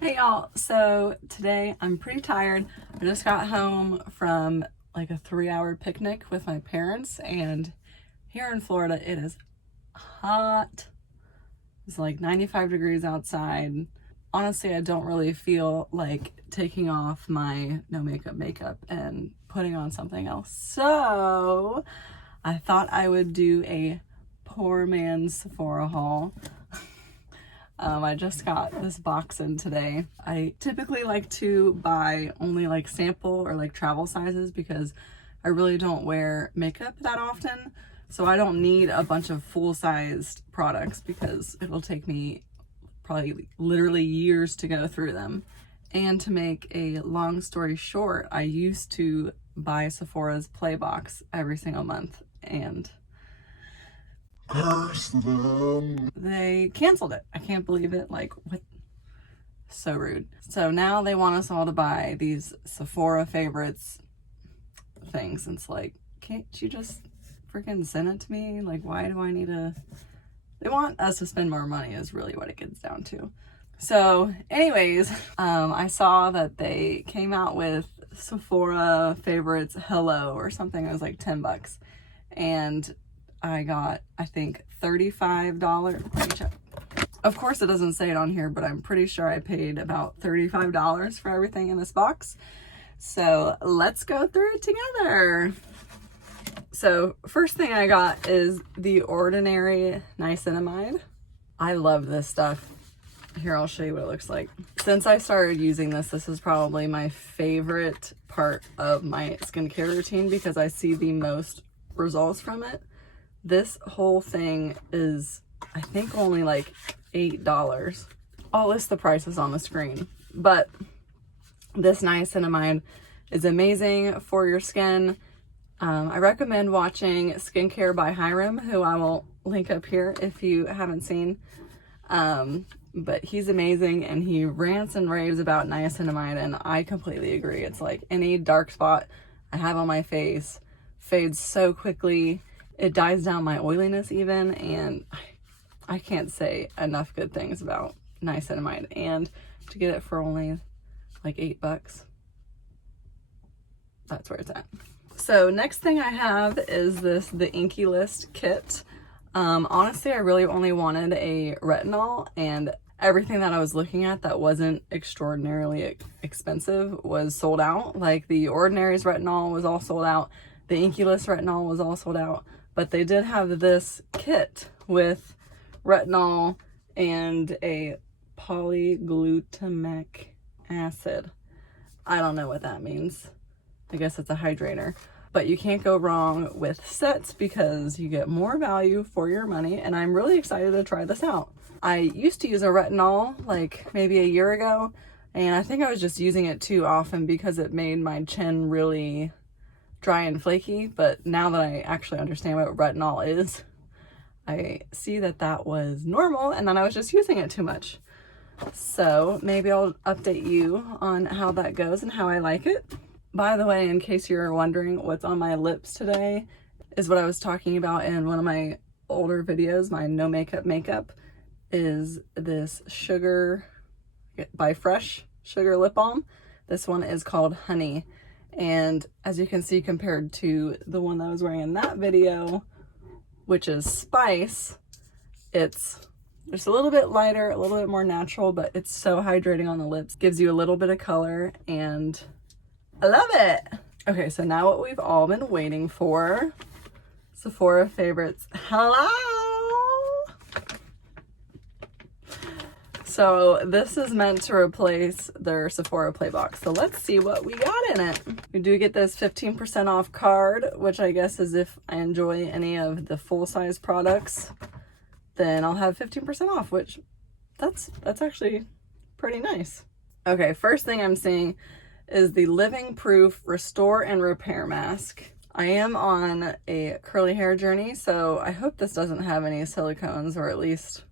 Hey y'all, so today I'm pretty tired. I just got home from like a 3-hour picnic with my parents, and here in Florida it is hot. It's like 95 degrees outside. Honestly, I don't really feel like taking off my no makeup and putting on something else. So I thought I would do a poor man's Sephora haul. I just got this box in today. I typically like to buy only like sample or like travel sizes because I really don't wear makeup that often. So I don't need a bunch of full-sized products because it'll take me probably literally years to go through them. And to make a long story short, I used to buy Sephora's Play Box every single month, and curse them. They canceled it. I can't believe it. Like, what? So rude. So now they want us all to buy these Sephora Favorites things. It's like, can't you just freaking send it to me? Like, why do I need to? They want us to spend more money is really what it gets down to. So anyways, I saw that they came out with Sephora Favorites Hello or something. It was like $10, and I got, I think, $35. Let me check. Of course it doesn't say it on here, but I'm pretty sure I paid about $35 for everything in this box. So let's go through it together. So first thing I got is the Ordinary Niacinamide. I love this stuff. Here, I'll show you what it looks like. Since I started using this, this is probably my favorite part of my skincare routine because I see the most results from it. This whole thing is, I think, only like $8. I'll list the prices on the screen, but this niacinamide is amazing for your skin. I recommend watching Skincare by Hiram, who I will link up here if you haven't seen. But he's amazing, and he rants and raves about niacinamide, and I completely agree. It's like any dark spot I have on my face fades so quickly. It dyes down my oiliness even, and I can't say enough good things about niacinamide. And to get it for only like $8, that's where it's at. So next thing I have is the INKEY List kit. Honestly, I really only wanted a retinol, and everything that I was looking at that wasn't extraordinarily expensive was sold out. Like the Ordinary's retinol was all sold out. The INKEY List retinol was all sold out. But they did have this kit with retinol and a polyglutamic acid. I don't know what that means. I guess it's a hydrator. But you can't go wrong with sets because you get more value for your money, and I'm really excited to try this out. I used to use a retinol like maybe a year ago, and I think I was just using it too often because it made my chin really dry and flaky. But now that I actually understand what retinol is, I see that that was normal and that I was just using it too much. So maybe I'll update you on how that goes and how I like it. By the way, in case you're wondering what's on my lips today, is what I was talking about in one of my older videos. My no makeup is this Sugar by Fresh Sugar Lip Balm. This one is called Honey. And as you can see, compared to the one that I was wearing in that video, which is Spice, it's just a little bit lighter, a little bit more natural, but it's so hydrating on the lips. Gives you a little bit of color, and I love it. Okay, so now what we've all been waiting for, Sephora Favorites Hello! So this is meant to replace their Sephora Play Box. So let's see what we got in it. We do get this 15% off card, which I guess is if I enjoy any of the full-size products, then I'll have 15% off, which that's actually pretty nice. Okay, first thing I'm seeing is the Living Proof Restore and Repair Mask. I am on a curly hair journey, so I hope this doesn't have any silicones, or at least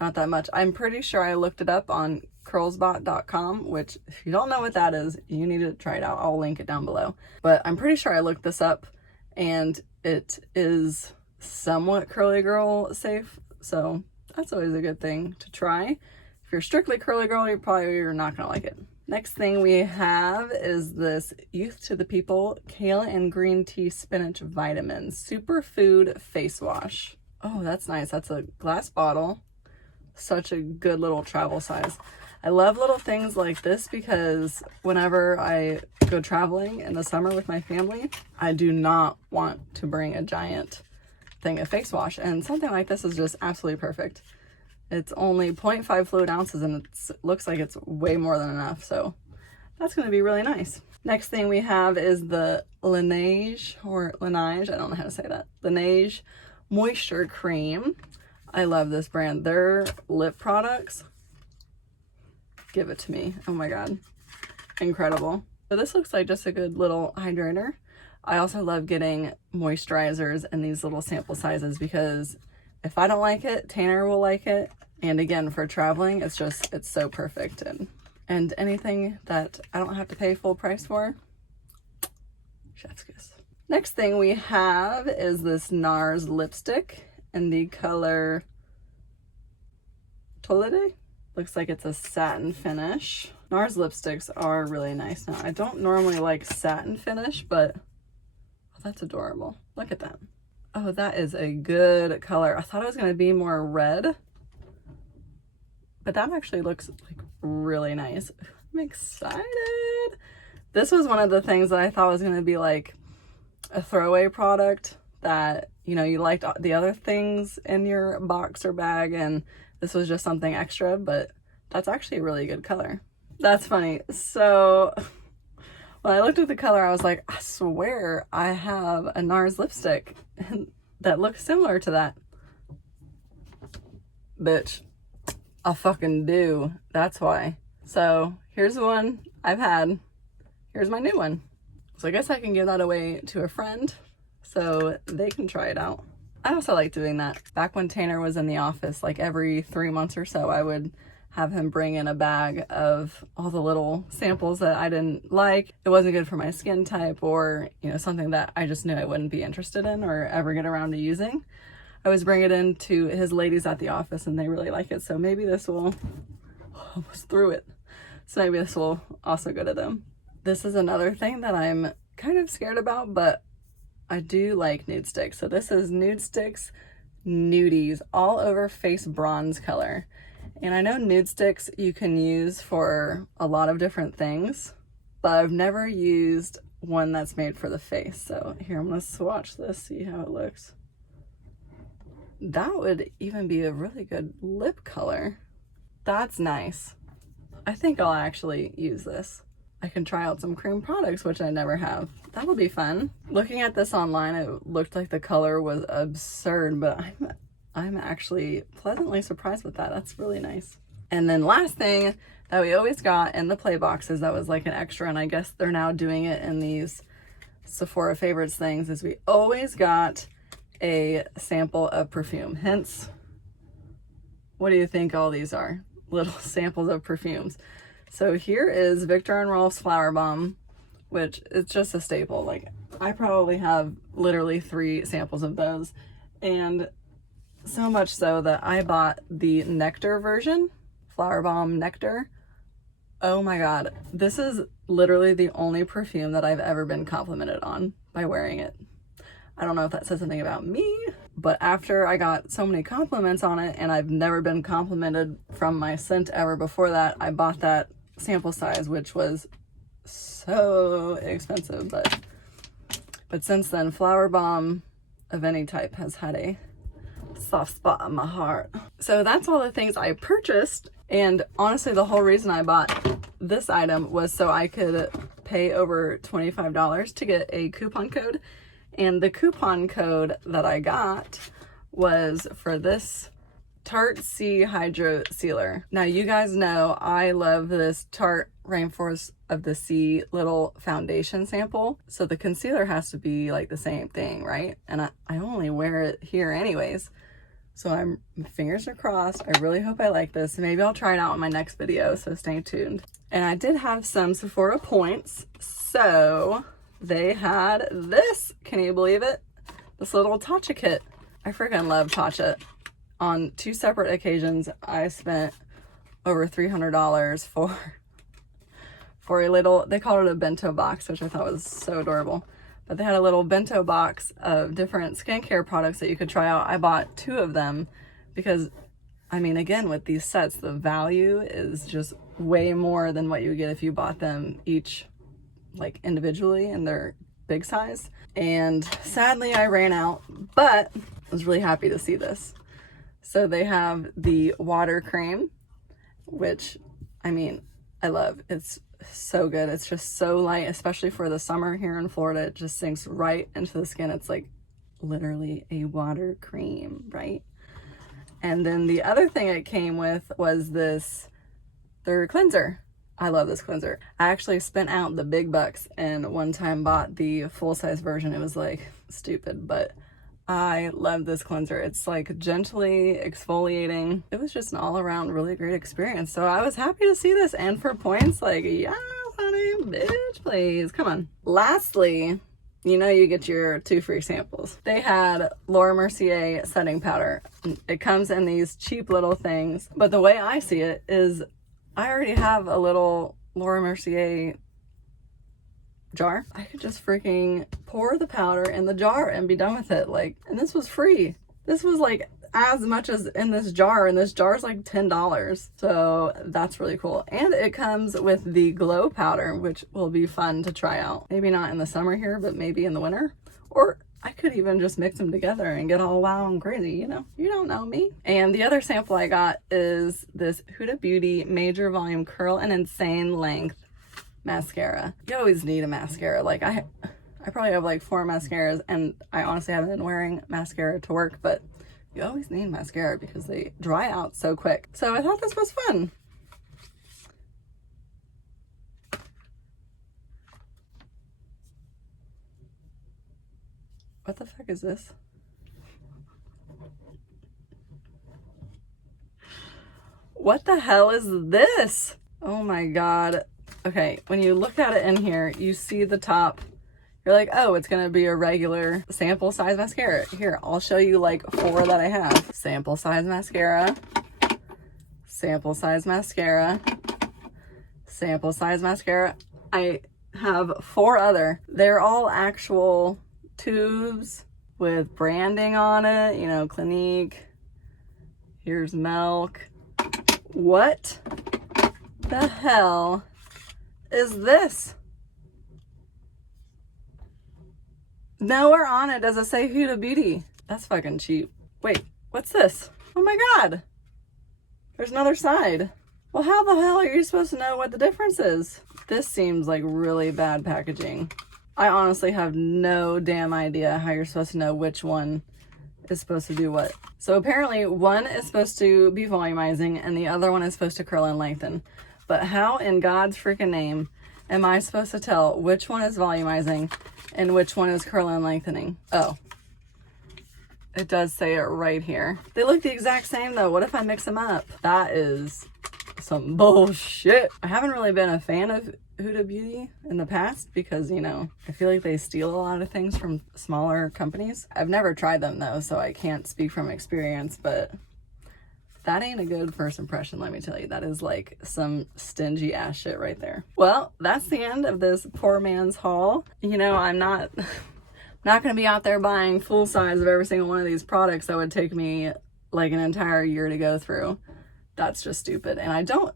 not that much. I'm pretty sure I looked it up on curlsbot.com, which if you don't know what that is, you need to try it out. I'll link it down below. But I'm pretty sure I looked this up and it is somewhat curly girl safe. So that's always a good thing to try. If you're strictly curly girl, you're not gonna like it. Next thing we have is this Youth to the People Kale and Green Tea Spinach Vitamins Superfood Face Wash. Oh, that's nice. That's a glass bottle. Such a good little travel size. I love little things like this because whenever I go traveling in the summer with my family, I do not want to bring a giant thing of face wash, and something like this is just absolutely perfect. It's only 0.5 fluid ounces and it looks like it's way more than enough, so that's going to be really nice. Next thing we have is the Laneige, I don't know how to say that, Laneige Moisture Cream. I love this brand. Their lip products, give it to me. Oh my god, incredible. So this looks like just a good little hydrator. I also love getting moisturizers in these little sample sizes because if I don't like it, Tanner will like it. And again, for traveling, it's so perfect. And anything that I don't have to pay full price for, chef's kiss. Next thing we have is this NARS lipstick in the color Tolide. Looks like it's a satin finish. NARS lipsticks are really nice. Now, I don't normally like satin finish, but oh, that's adorable. Look at that. Oh, that is a good color. I thought it was going to be more red, but that actually looks like really nice. I'm excited. This was one of the things that I thought was going to be like a throwaway product that, you know, you liked the other things in your box or bag, and this was just something extra, but that's actually a really good color. That's funny. So when I looked at the color, I was like, I swear I have a NARS lipstick that looks similar to that. Bitch, I fucking do. That's why. So here's the one I've had. Here's my new one. So I guess I can give that away to a friend so they can try it out. I also like doing that. Back when Tanner was in the office, like every 3 months or so, I would have him bring in a bag of all the little samples that I didn't like. It wasn't good for my skin type, or, you know, something that I just knew I wouldn't be interested in or ever get around to using. I always bring it in to his ladies at the office and they really like it. So maybe this will, almost threw it. So maybe this will also go to them. This is another thing that I'm kind of scared about, but I do like nude sticks. So this is Nude Sticks Nudies All Over Face Bronze Color. And I know nude sticks you can use for a lot of different things, but I've never used one that's made for the face. So here, I'm gonna swatch this, see how it looks. That would even be a really good lip color. That's nice. I think I'll actually use this. I can try out some cream products, which I never have. That'll be fun. Looking at this online, it looked like the color was absurd, but I'm actually pleasantly surprised with that. That's really nice. And then last thing that we always got in the play boxes that was like an extra, and I guess they're now doing it in these Sephora Favorites things, is we always got a sample of perfume. Hence, what do you think all these are? Little samples of perfumes. So here is Viktor and Rolf's Flower Bomb, which is just a staple. Like, I probably have literally 3 samples of those, and so much so that I bought the Nectar version, Flower Bomb Nectar. Oh my god, this is literally the only perfume that I've ever been complimented on by wearing it. I don't know if that says something about me, but after I got so many compliments on it, and I've never been complimented from my scent ever before that, I bought that sample size, which was so expensive, but since then, Flower Bomb of any type has had a soft spot on my heart. So that's all the things I purchased, and honestly the whole reason I bought this item was so I could pay over $25 to get a coupon code, and the coupon code that I got was for this TARTE Sea Hydrocealer. Now, you guys know I love this Tarte Rainforest of the Sea little foundation sample, so the concealer has to be like the same thing, right? And I only wear it here anyways, so my fingers are crossed. I really hope I like this. Maybe I'll try it out in my next video, so stay tuned. And I did have some Sephora points, so they had this. Can you believe it? This little TATCHA kit. I freaking love TATCHA. on 2 separate occasions, I spent over $300 for a little, they called it a bento box, which I thought was so adorable. But they had a little bento box of different skincare products that you could try out. I bought 2 of them because, I mean, again, with these sets, the value is just way more than what you would get if you bought them each like individually in their big size. And sadly I ran out, but I was really happy to see this. So they have the water cream, which, I mean, I love. It's so good. It's just so light, especially for the summer here in Florida. It just sinks right into the skin. It's like literally a water cream, right? And then the other thing it came with was this, their cleanser. I love this cleanser. I actually spent out the big bucks and one time bought the full-size version. It was like stupid, but I love this cleanser. It's like gently exfoliating. It was just an all-around really great experience. So I was happy to see this, and for points, like, yes, honey, bitch, please, come on. Lastly, you know you get your 2 free samples. They had Laura Mercier setting powder. It comes in these cheap little things, but the way I see it is I already have a little Laura Mercier jar. I could just freaking pour the powder in the jar and be done with it. Like, and this was free. This was like as much as in this jar, and this jar is like $10. So that's really cool. And it comes with the glow powder, which will be fun to try out. Maybe not in the summer here, but maybe in the winter. Or I could even just mix them together and get all wow and crazy, you know? You don't know me. And the other sample I got is this Huda Beauty Major Volume Curl and Insane Length mascara. You always need a mascara. Like I probably have like 4 mascaras, and I honestly haven't been wearing mascara to work, but you always need mascara because they dry out so quick. So I thought this was fun. What the fuck is this? What the hell is this? Oh my god. Okay, when you look at it in here, you see the top. You're like, oh, it's gonna be a regular sample size mascara. Here, I'll show you like 4 that I have. Sample size mascara, sample size mascara, sample size mascara. I have 4 other. They're all actual tubes with branding on it, you know, Clinique. Here's Milk. What the hell is this? Nowhere on it does it say Huda Beauty. That's fucking cheap. Wait, what's this? Oh my god. There's another side. Well, how the hell are you supposed to know what the difference is? This seems like really bad packaging. I honestly have no damn idea how you're supposed to know which one is supposed to do what. So apparently one is supposed to be volumizing and the other one is supposed to curl and lengthen. But how in God's freaking name am I supposed to tell which one is volumizing and which one is curl and lengthening? Oh, it does say it right here. They look the exact same though. What if I mix them up? That is some bullshit. I haven't really been a fan of Huda Beauty in the past because, you know, I feel like they steal a lot of things from smaller companies. I've never tried them though, so I can't speak from experience, but that ain't a good first impression, let me tell you. That is like some stingy ass shit right there. Well, that's the end of this poor man's haul. You know, I'm not gonna be out there buying full size of every single one of these products. That would take me like an entire year to go through. That's just stupid. And I don't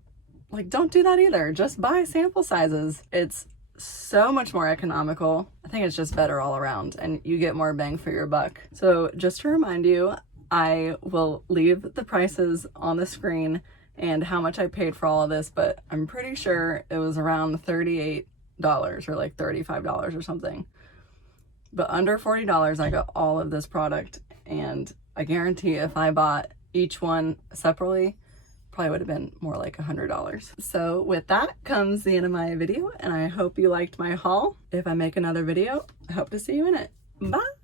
do that either. Just buy sample sizes. It's so much more economical. I think it's just better all around and you get more bang for your buck. So just to remind you, I will leave the prices on the screen and how much I paid for all of this, but I'm pretty sure it was around $38 or like $35 or something. But under $40, I got all of this product, and I guarantee if I bought each one separately, probably would have been more like $100. So with that comes the end of my video, and I hope you liked my haul. If I make another video, I hope to see you in it. Bye!